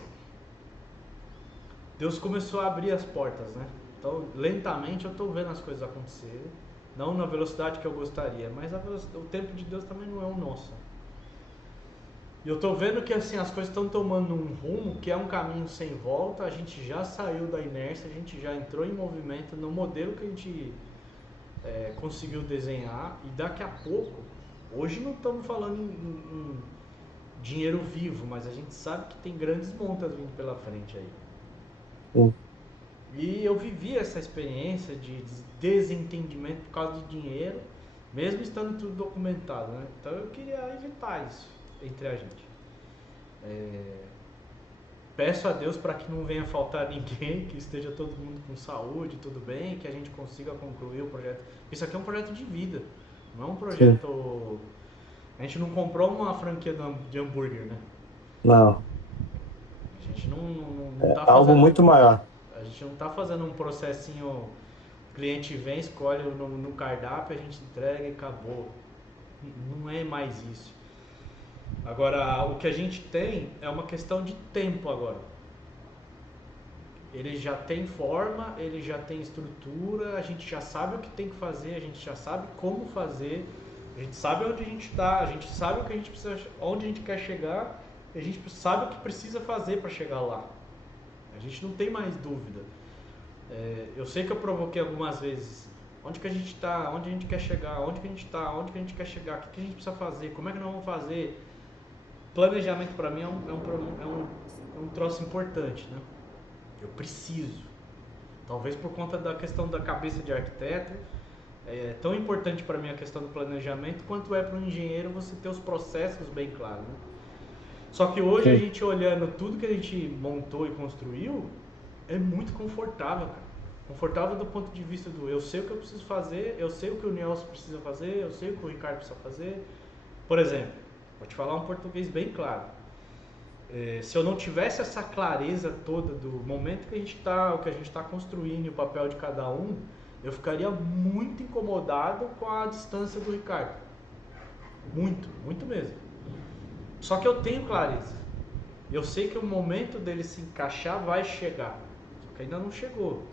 Deus começou a abrir as portas, né? Então, lentamente eu tô vendo as coisas acontecerem, não na velocidade que eu gostaria, mas o tempo de Deus também não é o nosso. E eu tô vendo que assim as coisas estão tomando um rumo que é um caminho sem volta, a gente já saiu da inércia, a gente já entrou em movimento no modelo que a gente conseguiu desenhar e daqui a pouco, hoje não estamos falando em dinheiro vivo, mas a gente sabe que tem grandes montas vindo pela frente aí. Sim. E eu vivi essa experiência de desentendimento por causa de dinheiro, mesmo estando tudo documentado, né? Então eu queria evitar isso entre a gente. Peço a Deus para que não venha faltar ninguém, que esteja todo mundo com saúde, tudo bem, que a gente consiga concluir o projeto. Isso aqui é um projeto de vida, não é um Sim. projeto. A gente não comprou uma franquia de hambúrguer, né? Não. A gente não É tá algo fazendo. muito maior. A gente não tá fazendo um processinho. O cliente vem, escolhe no cardápio, a gente entrega e acabou. Não é mais isso. Agora, o que a gente tem é uma questão de tempo agora. ele já tem forma, ele já tem estrutura, a gente já sabe o que tem que fazer, a gente já sabe como fazer, a gente sabe onde a gente está, a gente sabe o que a gente precisa, onde a gente quer chegar, a gente sabe o que precisa fazer para chegar lá. A gente não tem mais dúvida. Eu sei que eu provoquei algumas vezes. Onde que a gente está? Onde a gente quer chegar? Onde que a gente está? Onde que a gente quer chegar? O que a gente precisa fazer? Como é que nós vamos fazer? Planejamento para mim é um troço importante, né? Eu preciso. Talvez por conta da questão da cabeça de arquiteto, é tão importante para mim a questão do planejamento quanto é para um engenheiro você ter os processos bem claros, né? Só que hoje a Sim. gente olhando tudo que a gente montou e construiu, é muito confortável, cara. Confortável do ponto de vista do eu sei o que eu preciso fazer, eu sei o que o Nelson precisa fazer, eu sei o que o Ricardo precisa fazer. Por exemplo, vou te falar um português bem claro. Se eu não tivesse essa clareza toda do momento que a gente está, o que a gente está construindo e o papel de cada um, eu ficaria muito incomodado com a distância do Ricardo. Muito, muito mesmo. Só que eu tenho clareza. Eu sei que o momento dele se encaixar vai chegar. Só que ainda não chegou.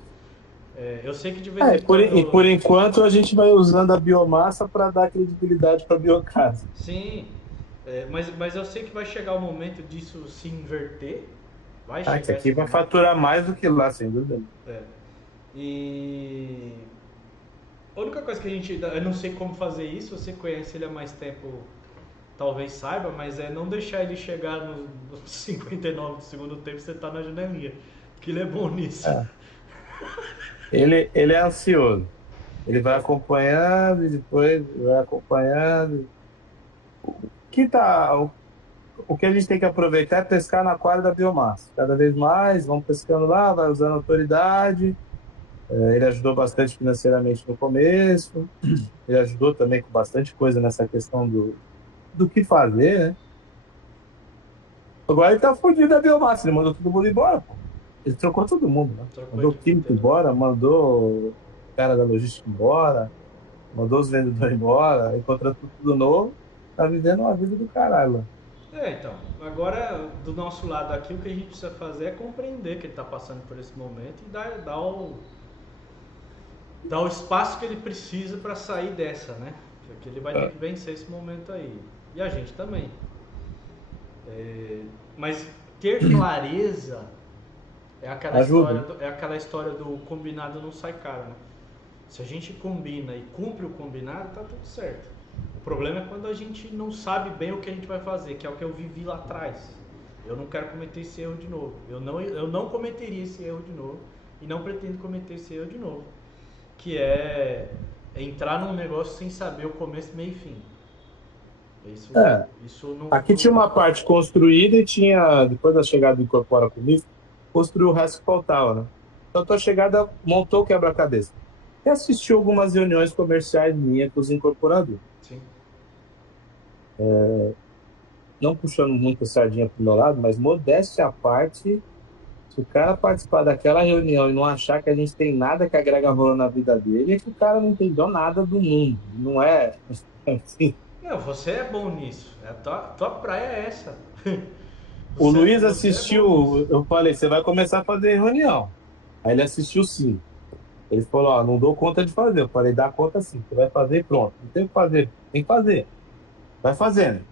Eu sei que de vez em E por quando. enquanto a gente vai usando a biomassa para dar credibilidade para a biocasa. Sim, mas eu sei que vai chegar o momento disso se inverter. Vai Ah, que chegar aqui esse vai momento. faturar mais do que lá, sem dúvida. É. E a única coisa que a gente. Eu não sei como fazer isso, você conhece ele há mais tempo, talvez saiba, mas é não deixar ele chegar nos 59 do segundo tempo e você tá na janelinha. Que ele é bom nisso. É. Ele é ansioso. Ele vai É. acompanhando e depois vai acompanhando. Que tá, o que a gente tem que aproveitar é pescar na aquário da biomassa. Cada vez mais, vamos pescando lá, vai usando autoridade. Ele ajudou bastante financeiramente no começo. Ele ajudou também com bastante coisa nessa questão do que fazer, né? Agora ele tá fugindo da biomassa, ele mandou todo mundo embora, pô. Ele trocou todo mundo, né? Trocou a Mandou o equipe químico inteira. embora, mandou o cara da logística embora, mandou os vendedores embora, encontrou tudo novo, tá vivendo uma vida do caralho lá. Então, agora do nosso lado aqui, o que a gente precisa fazer é compreender que ele está passando por esse momento e dar o espaço que ele precisa para sair dessa, né? Porque ele vai ter É, que vencer esse momento aí. E a gente também. Mas ter clareza ajuda, né? é aquela história do combinado não sai caro, né? Se a gente combina e cumpre o combinado, tá tudo certo. O problema é quando a gente não sabe bem o que a gente vai fazer, que é o que eu vivi lá atrás. Eu não quero cometer esse erro de novo. Eu não cometeria esse erro de novo e não pretendo cometer esse erro de novo. Que é entrar num negócio sem saber o começo, meio e fim. É, Isso não, aqui tinha uma parte construída e tinha, depois da chegada do Incorpora Comigo, construiu o resto que faltava, né? Então, a tua chegada montou o quebra-cabeça. E assistiu algumas reuniões comerciais minhas com os incorporadores. sim. Não puxando muito a sardinha pro meu lado, mas modéstia à parte, se o cara participar daquela reunião e não achar que a gente tem nada que agrega valor na vida dele, é que o cara não entendeu nada do mundo. Não é assim. Não, você é bom nisso. Tua praia é essa. O Luiz Você é bom nisso. assistiu, eu falei, você vai começar a fazer reunião. Aí ele assistiu sim. Ele falou, ó, não dou conta de fazer. Eu falei, dá conta sim, você vai fazer e pronto. Não tem o que fazer, tem que fazer. Vai fazendo.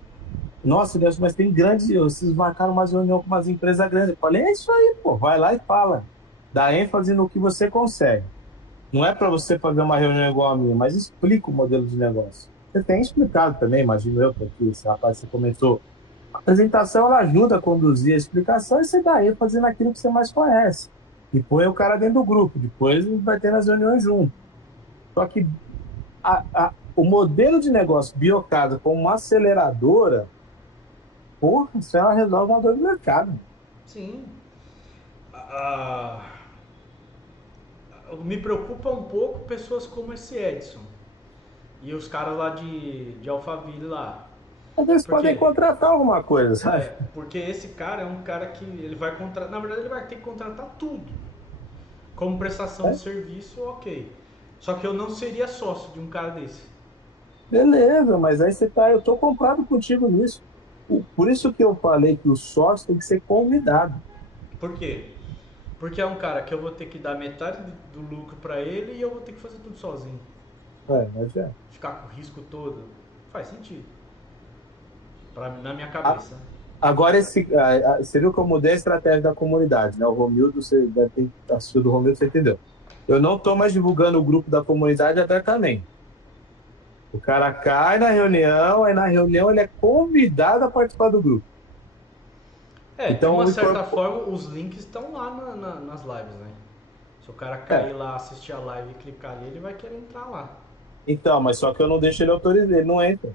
Nossa, Deus, mas tem grandes. Vocês marcaram uma reunião com umas empresas grandes. Eu falei, é isso aí, pô. Vai lá e fala. Dá ênfase no que você consegue. Não é para você fazer uma reunião igual a minha, mas explica o modelo de negócio. Você tem explicado também, imagino eu, porque esse rapaz você comentou. A apresentação ela ajuda a conduzir a explicação e você dá ênfase naquilo que você mais conhece. E põe o cara dentro do grupo. Depois vai ter as reuniões junto. Só que o modelo de negócio Biocasa como uma aceleradora, porra, isso ela resolve uma dor do mercado. Sim. Ah, me preocupa um pouco pessoas como esse Edson e os caras lá de Alphaville lá. Às vezes Por podem quê? contratar alguma coisa, sabe? Porque esse cara é um cara que ele vai contratar, na verdade ele vai ter que contratar tudo. Como prestação de É, serviço, ok. Só que eu não seria sócio de um cara desse. beleza, mas aí você tá, eu tô comprado contigo nisso. Por isso que eu falei que o sócio tem que ser convidado. Por quê? Porque é um cara que eu vou ter que dar metade do lucro para ele e eu vou ter que fazer tudo sozinho. Não adianta. Ficar com o risco todo. Faz sentido. Na minha A- cabeça. Agora, você viu que eu mudei a estratégia da comunidade, né? O Romildo, você vai ter assistir do Romildo, você entendeu. Eu não estou mais divulgando o grupo da comunidade abertamente. O cara cai na reunião, aí na reunião ele é convidado a participar do grupo. De Então, uma certa forma, os links estão lá nas lives, né? Se o cara é, cair lá, assistir a live e clicar ali, ele vai querer entrar lá. então, mas só que eu não deixo ele autorizar, ele não entra.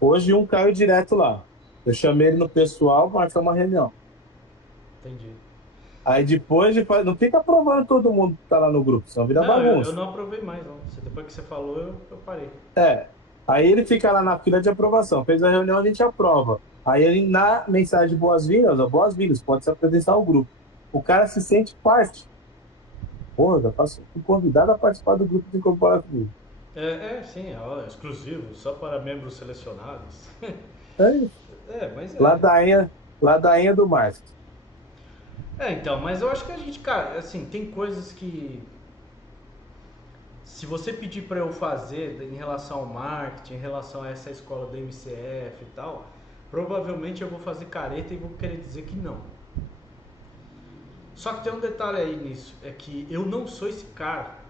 Hoje um caiu direto lá. Eu chamei ele no pessoal, marcamos uma reunião. Entendi. Aí depois, não fica aprovando todo mundo que tá lá no grupo, senão vira Não, eu bagunça. não aprovei mais, não. Depois que você falou, eu parei. É. Aí ele fica lá na fila de aprovação. Fez a reunião, a gente aprova. Aí ele, na mensagem de boas-vindas, ó, boas-vindas, pode se apresentar ao grupo. O cara se sente parte. Porra, fui convidado a participar do grupo de corporativo. Sim, ó, exclusivo, só para membros selecionados. É isso. Mas é. Ladainha, ladainha do Márcio. Então, mas eu acho que a gente, cara, assim, tem coisas que se você pedir para eu fazer em relação ao marketing, em relação a essa escola do MCF e tal, provavelmente eu vou fazer careta e vou querer dizer que não. Só que tem um detalhe aí nisso, é que eu não sou esse cara.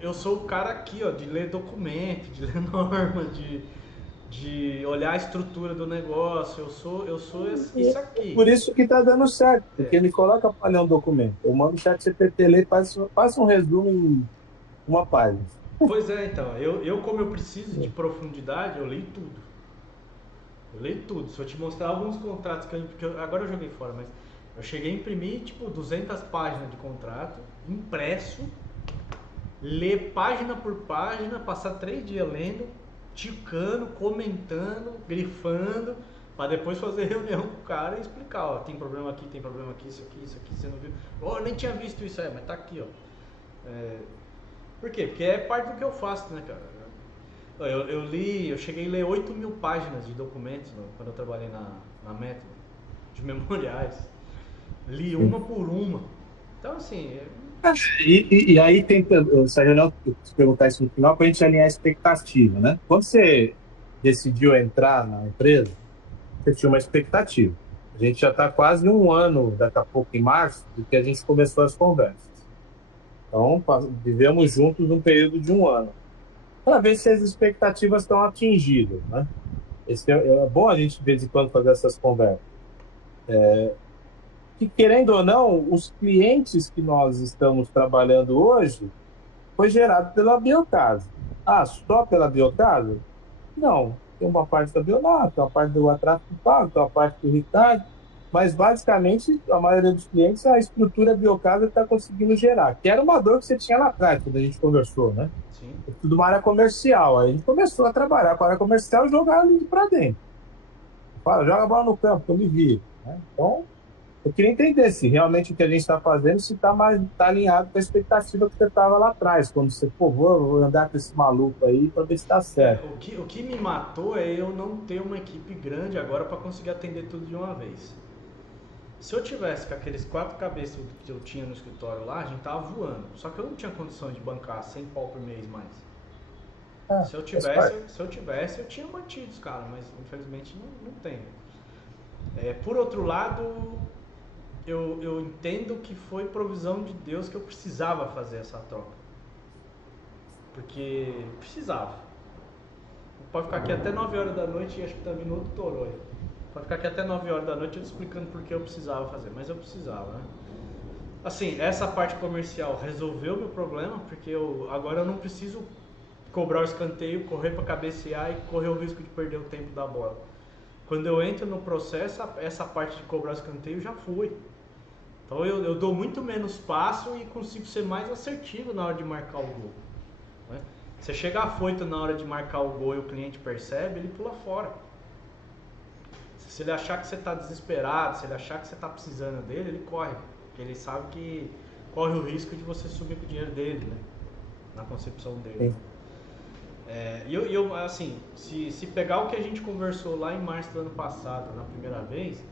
Eu sou o cara aqui, ó, de ler documento, de ler norma, de olhar a estrutura do negócio. Eu sou isso aqui. Por isso que tá dando certo, porque ele coloca para ler um documento. Eu mando o chat GPT ler, faz um resumo em uma página. Pois é, então, eu como eu preciso de profundidade, eu leio tudo. Eu leio tudo. Se eu te mostrar alguns contratos agora eu joguei fora, mas eu cheguei a imprimir tipo 200 páginas de contrato, impresso, ler página por página, passar 3 dias lendo, ticando, comentando, grifando, para depois fazer reunião com o cara e explicar, ó, tem problema aqui, isso aqui, você não viu? Oh, eu nem tinha visto isso aí, mas tá aqui, ó. Por quê? Porque é parte do que eu faço, né, cara? Eu cheguei a ler 8.000 páginas de documentos quando eu trabalhei na Método, de memoriais. Li uma por uma. Então, assim, E aí tem, essa reunião, eu te perguntar isso no final, para a gente alinhar a expectativa, né? Quando você decidiu entrar na empresa, você tinha uma expectativa. A gente já está quase um ano, daqui a pouco em março, de que a gente começou as conversas. Então, vivemos juntos um período de um ano, para ver se as expectativas estão atingidas, né? É bom a gente, de vez em quando, fazer essas conversas. Que, querendo ou não, os clientes que nós estamos trabalhando hoje foi gerado pela Biocasa. Ah, só pela Biocasa? Não. Tem uma parte da Bionato, tem uma parte do Atrato Pago, tem uma parte do Ricardo, mas basicamente a maioria dos clientes a estrutura Biocasa está conseguindo gerar, que era uma dor que você tinha lá atrás, quando a gente conversou, né? sim. É tudo uma área comercial. Aí a gente começou a trabalhar com a área comercial e jogar ali para dentro. Fala, joga a bola no campo, que eu me vi. Né? Então, eu queria entender se realmente o que a gente está fazendo se está mais tá alinhado com a expectativa que você estava lá atrás, quando você, pô, vou andar com esse maluco aí para ver se está certo. O que me matou é eu não ter uma equipe grande agora para conseguir atender tudo de uma vez. Se eu tivesse com aqueles 4 cabeças que eu tinha no escritório lá, a gente tava voando. Só que eu não tinha condições de bancar 100 pau por mês mais. Ah, faz parte. Se eu tivesse, eu tinha mantido os caras, mas infelizmente não tenho. Por outro lado, eu entendo que foi provisão de Deus que eu precisava fazer essa troca. Porque precisava. Pode ficar aqui até 9 horas da noite e acho que tá vindo outro toró aí. Pode ficar aqui até 9 horas da noite eu explicando por que eu precisava fazer, mas eu precisava, né? Assim, essa parte comercial resolveu meu problema, porque agora eu não preciso cobrar o escanteio, correr para cabecear e correr o risco de perder o tempo da bola. Quando eu entro no processo, essa parte de cobrar o escanteio já foi. Então eu dou muito menos passo e consigo ser mais assertivo na hora de marcar o gol. Né? Você chega afoito na hora de marcar o gol e o cliente percebe, ele pula fora. Se ele achar que você está desesperado, se ele achar que você está precisando dele, ele corre. Porque ele sabe que corre o risco de você sumir com o dinheiro dele, né? Na concepção dele. Assim, se pegar o que a gente conversou lá em março do ano passado, na primeira vez,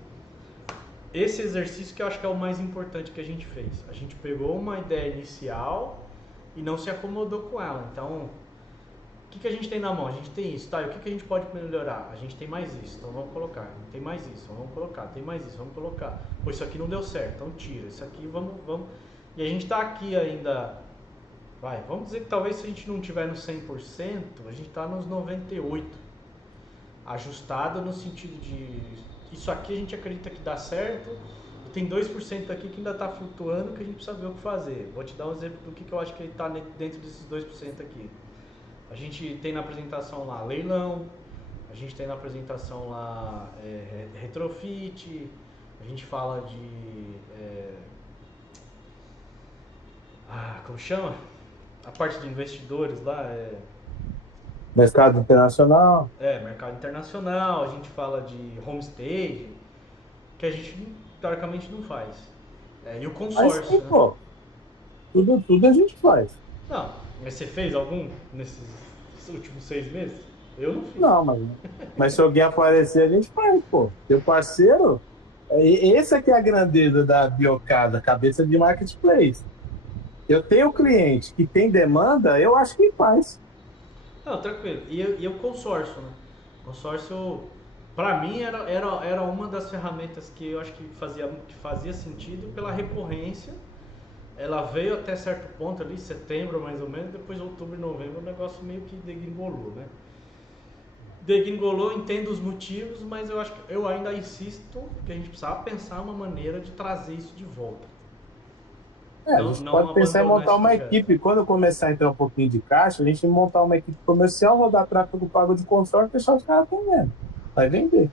esse exercício que eu acho que é o mais importante que a gente fez. A gente pegou uma ideia inicial e não se acomodou com ela. Então, o que a gente tem na mão? A gente tem isso, tá? E o que a gente pode melhorar? A gente tem mais isso, então vamos colocar. Tem mais isso, então vamos colocar. Tem mais isso, vamos colocar. Pô, isso aqui não deu certo, então tira. Isso aqui, vamos. E a gente tá aqui ainda. Vamos dizer que talvez se a gente não tiver no 100%, a gente tá nos 98%. Ajustado no sentido de isso aqui a gente acredita que dá certo, e tem 2% aqui que ainda está flutuando, que a gente precisa ver o que fazer. Vou te dar um exemplo do que eu acho que está dentro desses 2% aqui. A gente tem na apresentação lá leilão, a gente tem na apresentação lá retrofit, a gente fala de como chama? A parte de investidores lá Mercado internacional. mercado internacional, a gente fala de homestay, que a gente teoricamente não faz. E o Mas sim, consórcio, né? pô. Tudo a gente faz. Não, mas você fez algum nesses últimos 6 meses? Eu não fiz. Não, mas se alguém aparecer, a gente faz, pô. Teu parceiro, esse aqui é a grandeza da Biocasa, cabeça de marketplace. Eu tenho cliente que tem demanda, eu acho que faz. Não, tranquilo. E o consórcio, né? O consórcio, pra mim, era uma das ferramentas que eu acho que fazia sentido pela recorrência. Ela veio até certo ponto ali, setembro mais ou menos, depois outubro e novembro o negócio meio que degringolou, né? Degringolou, entendo os motivos, mas eu acho que eu ainda insisto que a gente precisava pensar uma maneira de trazer isso de volta. A Não, gente não pode pensar em abandonar montar esse uma projeto. equipe. Quando começar a entrar um pouquinho de caixa, a gente montar uma equipe comercial, rodar tráfego pago de consórcio e deixar os caras vendendo. Vai vender.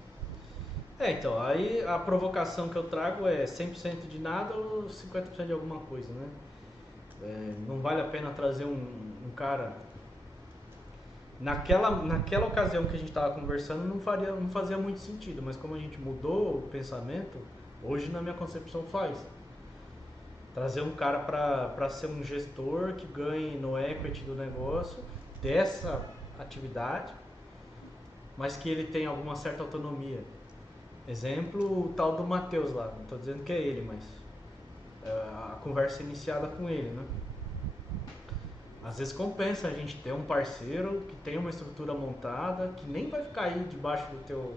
Então, aí a provocação que eu trago é 100% de nada ou 50% de alguma coisa, né? Não vale a pena trazer um cara. Naquela ocasião que a gente estava conversando, não fazia muito sentido, mas como a gente mudou o pensamento, hoje na minha concepção faz. Trazer um cara para ser um gestor que ganhe no equity do negócio, dessa atividade, mas que ele tenha alguma certa autonomia. Exemplo, o tal do Matheus lá, não estou dizendo que é ele, mas a conversa iniciada com ele, né? Às vezes compensa a gente ter um parceiro que tem uma estrutura montada, que nem vai ficar aí debaixo teu,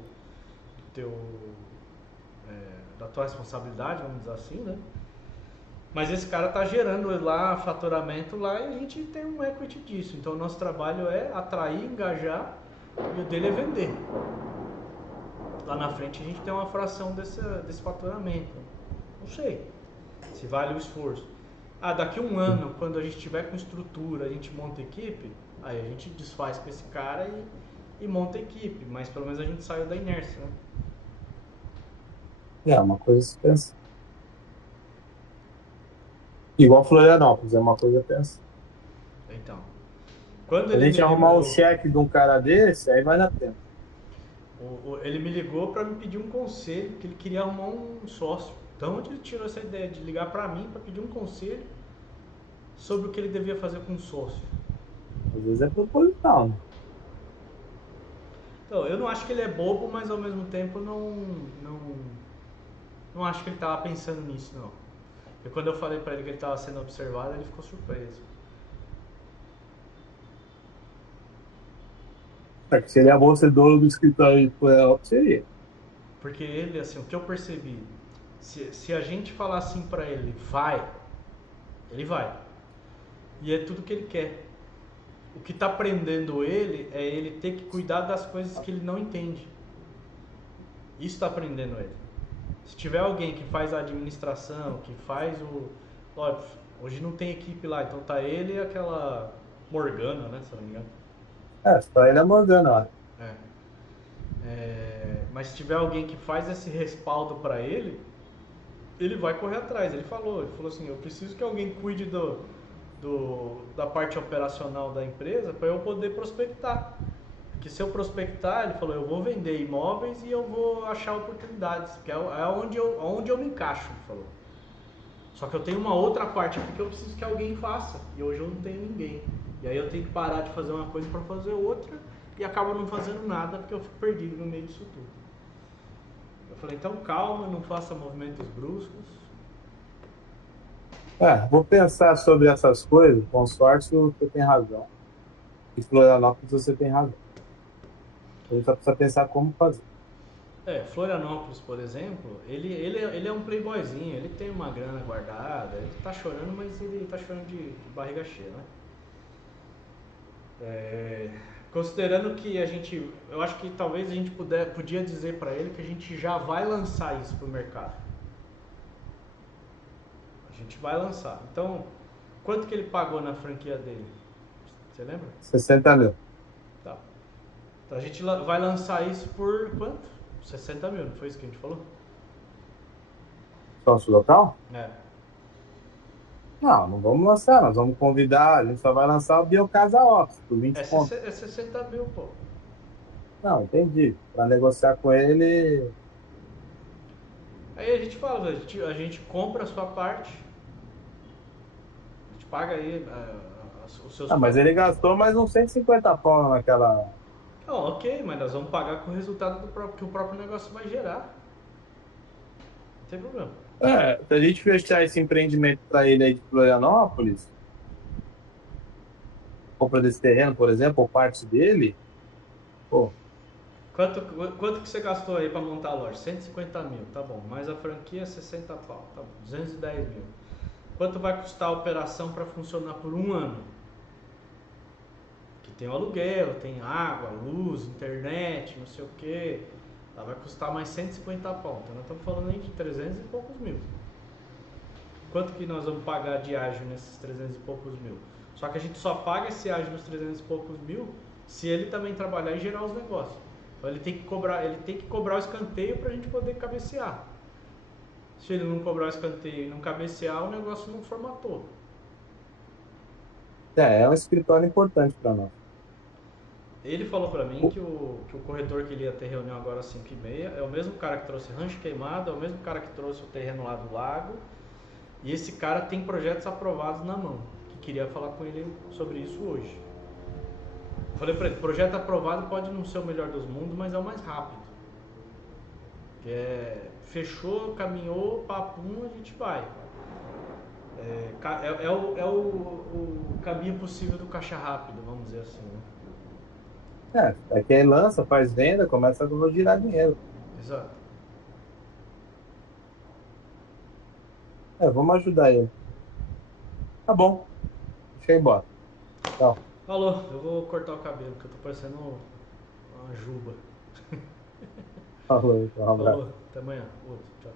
da tua responsabilidade, vamos dizer assim, né? Mas esse cara tá gerando lá faturamento lá e a gente tem um equity disso. Então o nosso trabalho é atrair, engajar e o dele é vender. Lá na frente a gente tem uma fração desse faturamento. Não sei se vale o esforço. Daqui um ano, quando a gente tiver com estrutura, a gente monta equipe, aí a gente desfaz com esse cara e monta equipe. Mas pelo menos a gente saiu da inércia, né? É uma coisa a se pensar. Igual Florianópolis, é uma coisa a pensar. Então, quando Se a ele me gente arrumar um ligou, cheque de um cara desse, aí vai dar tempo. ele me ligou para me pedir um conselho, que ele queria arrumar um sócio. Então, onde ele tirou essa ideia de ligar para mim para pedir um conselho sobre o que ele devia fazer com um sócio? Às vezes é proposital, né? Então, eu não acho que ele é bobo, mas ao mesmo tempo não acho que ele estava pensando nisso, não. E quando eu falei para ele que ele estava sendo observado, ele ficou surpreso. É que seria bom ser dono do escritório de Florianópolis, seria. Porque ele, assim, o que eu percebi, se a gente falar assim para ele, ele vai. E é tudo que ele quer. O que está prendendo ele é ele ter que cuidar das coisas que ele não entende. Isso está prendendo ele. Se tiver alguém que faz a administração, que faz o... Óbvio, hoje não tem equipe lá, então tá ele e aquela Morgana, né, se eu não me engano. Só ele é Morgana, ó. É. Mas se tiver alguém que faz esse respaldo para ele vai correr atrás. Ele falou assim, eu preciso que alguém cuide da parte operacional da empresa para eu poder prospectar. Porque se eu prospectar, ele falou, eu vou vender imóveis e eu vou achar oportunidades, que é onde eu me encaixo, ele falou. Só que eu tenho uma outra parte aqui que eu preciso que alguém faça, e hoje eu não tenho ninguém. E aí eu tenho que parar de fazer uma coisa para fazer outra, e acabo não fazendo nada, porque eu fico perdido no meio disso tudo. falei, então calma, não faça movimentos bruscos. Vou pensar sobre essas coisas. Consórcio, você tem razão. E Florianópolis, você tem razão. A gente só precisa pensar como fazer. Florianópolis, por exemplo, ele é um playboyzinho, ele tem uma grana guardada, ele tá chorando, mas ele tá chorando de barriga cheia, né? Considerando que eu acho que talvez a gente podia dizer para ele que a gente já vai lançar isso pro mercado. A gente vai lançar. Então, quanto que ele pagou na franquia dele? Você lembra? 60 mil. Tá. Então a gente vai lançar isso por quanto? 60 mil, não foi isso que a gente falou? Sócio local? É. Não, não vamos lançar. Nós vamos convidar. A gente só vai lançar o Biocasa Office por 20 pontos. É 60 mil, pô. Não, entendi. Para negociar com ele. Aí a gente fala, a gente compra a sua parte, a gente paga aí os seus Ah, mas ele gastou mais uns 150 pau naquela. Não, ok, mas nós vamos pagar com o resultado que o próprio negócio vai gerar. Não tem problema. Se a gente fechar esse empreendimento para ele aí de Florianópolis, compra desse terreno, por exemplo, ou parte dele, pô, Quanto que você gastou aí para montar a loja? 150 mil, tá bom. Mais a franquia, 60 pau, tá bom. 210 mil. Quanto vai custar a operação para funcionar por um ano? Que tem o aluguel, tem água, luz, internet, não sei o que. Ela vai custar mais 150 pau. Então nós estamos falando aí de 300 e poucos mil. Quanto que nós vamos pagar de ágio nesses 300 e poucos mil? Só que a gente só paga esse ágio nos 300 e poucos mil se ele também trabalhar e gerar os negócios. Então ele tem que cobrar o escanteio para a gente poder cabecear. Se ele não cobrar o escanteio e não cabecear, o negócio não formatou. é um escritório importante para nós. Ele falou pra mim que o corretor que ele ia ter reunião agora às 5h30 é o mesmo cara que trouxe Rancho Queimado, é o mesmo cara que trouxe o terreno lá do lago. E esse cara tem projetos aprovados na mão, que queria falar com ele sobre isso hoje. Eu falei pra ele, projeto aprovado pode não ser o melhor dos mundos, mas é o mais rápido. Fechou, caminhou, papum, a gente vai. É o caminho possível do caixa rápido, vamos dizer assim, né? Aí quem lança, faz venda, começa a girar dinheiro. Exato. Vamos ajudar ele. Tá bom, deixa eu ir embora. Tchau. Falou, eu vou cortar o cabelo, que eu tô parecendo uma juba. Falou, então, um abraço. Falou, até amanhã. Outro, tchau.